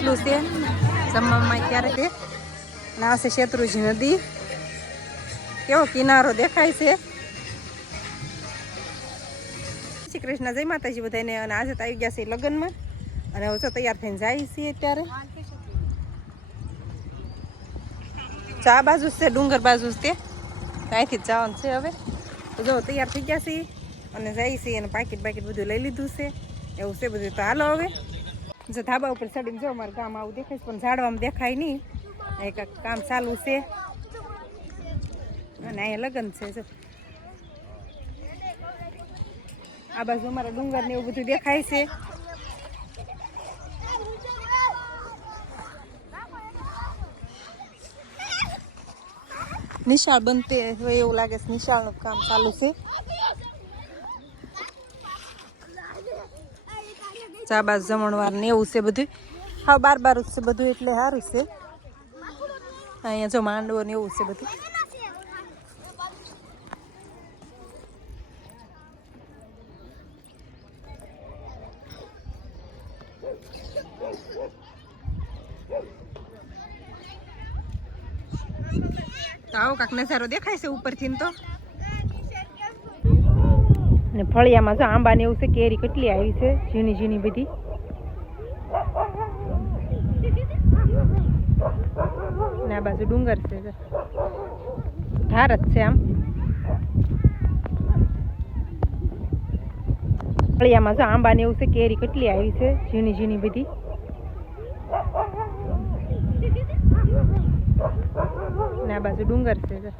એટલું છે જમવામાં ક્યારે તે ના છે શેત્રુંજી નદી કેવો કિનારો દેખાય છે શ્રી કૃષ્ણ જય માતાજી બધાને અને આજે તો આવી ગયા છે લગ્નમાં અને હવે તો તૈયાર થઈને જાય છે અત્યારે ચા બાજુ છે ડુંગર બાજુ તે અહીંથી જ જવાનું છે હવે તો જો તૈયાર થઈ ગયા છે અને જાય છે અને પાકીટ બધું લઈ લીધું છે એવું છે બધું તો હાલો હવે જો ધાબા ઉપર ચડીને જો મારું ગામ આવું દેખાય પણ ઝાડવામાં દેખાય નહીં એક કામ ચાલુ છે અને અહીંયા લગ્ન છે જો આ બાજુ અમારા ડુંગર ને એવું બધું દેખાય છે નિશાળ બનતે હોય એવું લાગે છે નિશાળનું કામ ચાલુ છે ચા બાજુ જમણવાર ને એવું છે બધું હા બાર છે બધું એટલે સારું છે અહીંયા જો માંડવો ને એવું છે બધું આવો કાંક નજારો દેખાય છે ઉપરથી તો ને ફળિયામાં જો આંબા ને એવું છે કેરી કેટલી આવી છે ઝીણી ઝીણી બધી ને આ બાજુ ડુંગર છે ધાર જ છે આમ ફળિયામાં જો આંબા ને એવું છે કેરી કેટલી આવી છે ઝીણી ઝીણી બધી ને આ બાજુ ડુંગર છે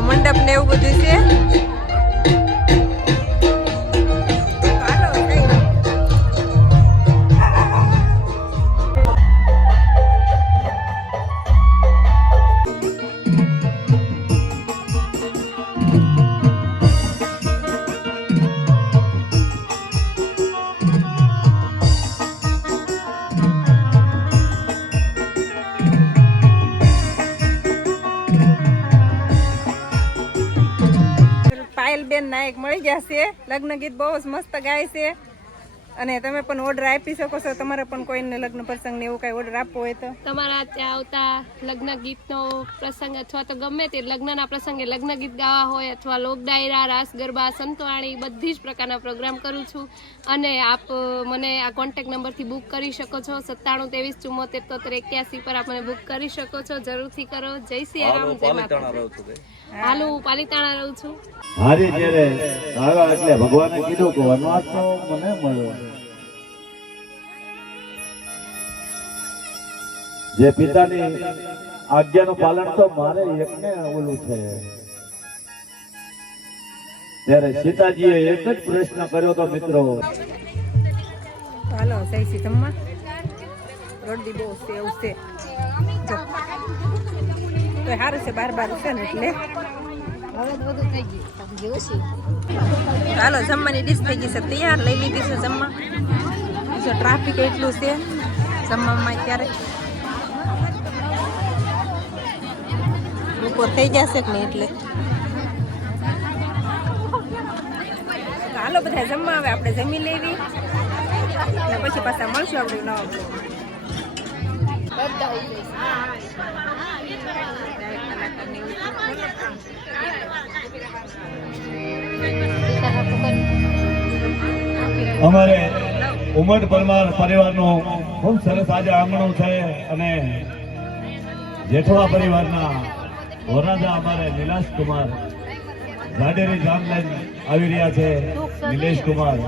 મંડપ ને એવું બધું છે બેન નાયક મળી જશે લગ્ન ગીત બહુ જ મસ્ત ગાય છે અને તમે પણ ઓર્ડર આપી શકો છો તમારે પણ કોઈને લગ્ન પ્રસંગ ને એવું કઈ ઓર્ડર આપવો હોય તો તમારા ત્યાં આવતા લગ્ન ગીતનો પ્રસંગ અથવા તો ગમે તે લગ્નના પ્રસંગે લગ્ન ગીત ગાવા હોય અથવા લોક ડાયરા રાસ ગરબા સંતવાણી બધી જ પ્રકારના પ્રોગ્રામ કરું છું અને આપ મને આ કોન્ટેક્ટ નંબરથી બુક કરી શકો છો 9723747381 પર આપ મને બુક કરી શકો છો જરૂરથી કરો જય સિયારામ જય માતા હાલ હું પાલીતાણા રહું છું હારી જ્યારે આવ્યા એટલે ભગવાને કીધું કે વનવાસ તો મને મળ્યો જે પિતાની આજ્ઞાનું પાલન તો મારે એકને ઓલું છે ત્યારે સીતાજીએ એક જ પ્રશ્ન કર્યો તો મિત્રો હાલો સહી જમવા ગળદી બહુ છે એવું છે તો સારું છે બાર છે ને એટલે હાલો જમવાની ડીશ થઈ ગઈ છે તૈયાર લઈ લીધી છે જમવા જો ટ્રાફિક એટલું છે જમવામાં અત્યારે બપોર થઈ જશે કે નહીં એટલે હાલો બધા જમવા આવે આપણે જમી લેવી અને પછી પાછા મળશું આપણે નવા અમારે ઉમદ પરમાર પરિવારનું ખૂબ સરસ આજે આંગણું છે અને જેઠવા પરિવારના વરરાજા અમારે નિલાશ કુમાર જાડેરી જામ લઈને આવી રહ્યા છે નિલેશ કુમાર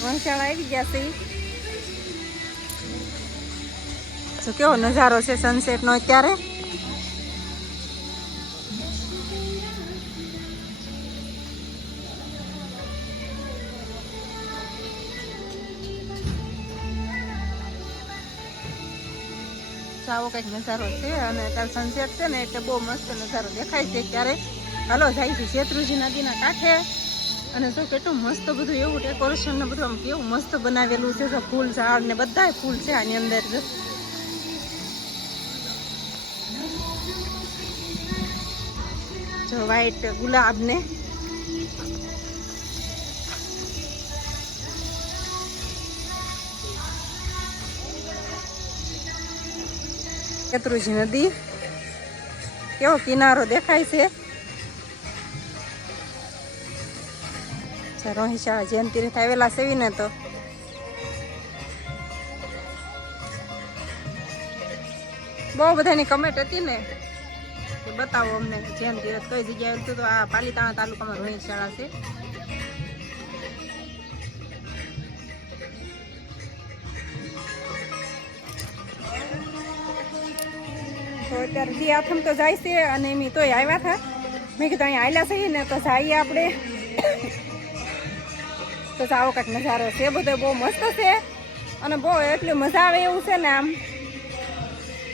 વંશાળા આવી ગયા છે તો કેવો નજારો છે સનસેટ નો અત્યારે આવો કંઈક નજારો છે અને અત્યારે સનસેટ છે ને એટલે બહુ મસ્ત નજારો દેખાય છે ત્યારે. હાલો જાય છે શેત્રુંજી નદીના કાંઠે અને જો કેટલું મસ્ત બધું એવું ડેકોરેશન ને બધું આમ કેવું મસ્ત બનાવેલું છે. તો ફૂલ ઝાડ ને બધાય ફૂલ છે આની અંદર. જો વ્હાઈટ ગુલાબ ને શેત્રુંજી નદી કેવો કિનારો દેખાય છે. રોહિશાળા જૈન તીર્થ આવેલા સેવી ને તો બહુ બધાની કમેન્ટ હતી ને કે બતાવો અમને જૈન તીર્થ કઈ જગ્યાએ હતું. તો આ પાલીતાણા તાલુકામાં રોહિશાળા છે. તો અત્યારે દી આથમ તો જાય છે અને એમ તોય આવ્યા હતા. મેં કીધું અહીંયા આવેલા છે ને તો જઈએ આપણે. તો આવો કાંઈક નજારો છે. બધો બહુ મસ્ત છે અને બહુ એટલી મજા આવે એવું છે ને આમ.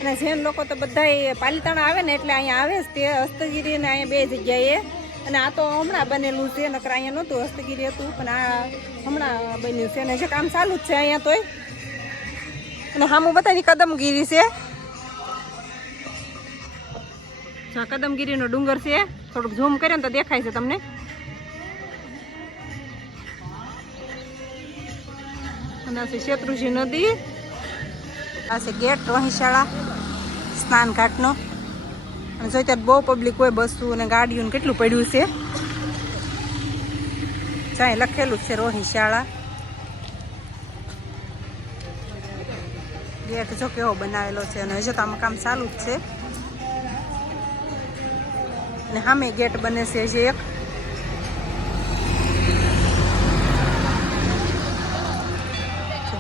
અને જૈન લોકો તો બધા પાલીતાણા આવે ને એટલે અહીંયા આવે જ તે હસ્તગીરી ને અહીંયા બે જગ્યાએ. અને આ તો હમણાં બનેલું છે, નકર અહીંયા નહોતું, હસ્તગીરી હતું પણ આ હમણાં બન્યું છે. અને જે કામ ચાલુ જ છે અહીંયા તોય. અને સામું બધાની કદમગીરી છે. કદમગીરીનો ડુંગર છે. થોડુંક ઝૂમ કરે ને તો દેખાય છે તમને. અને આ છે શેત્રુંજી નદી. આ છે ગેટ રોહિશાળા સ્નાન ઘાટનો. અને જો ત્યાં બહુ પબ્લિક હોય, બસો અને ગાડીઓ કેટલું પડ્યું છે. જ્યાં લખેલું છે રોહિશાળા. ગેટ જો કેવો બનાવેલો છે અને હજુ તો આમાં કામ ચાલુ જ છે. અને સામે ગેટ બને છે જે એક.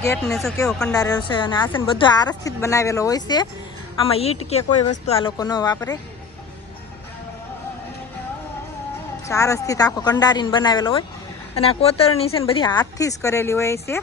ગેટને તો કેવો કંડારેલો છે. અને આ છે ને બધો આરસથી જ બનાવેલો હોય છે. આમાં ઈંટ કે કોઈ વસ્તુ આ લોકો ન વાપરે. આરસથી આખો કંડારીને બનાવેલો હોય. અને આ કોતરણી છે ને બધી હાથથી જ કરેલી હોય છે.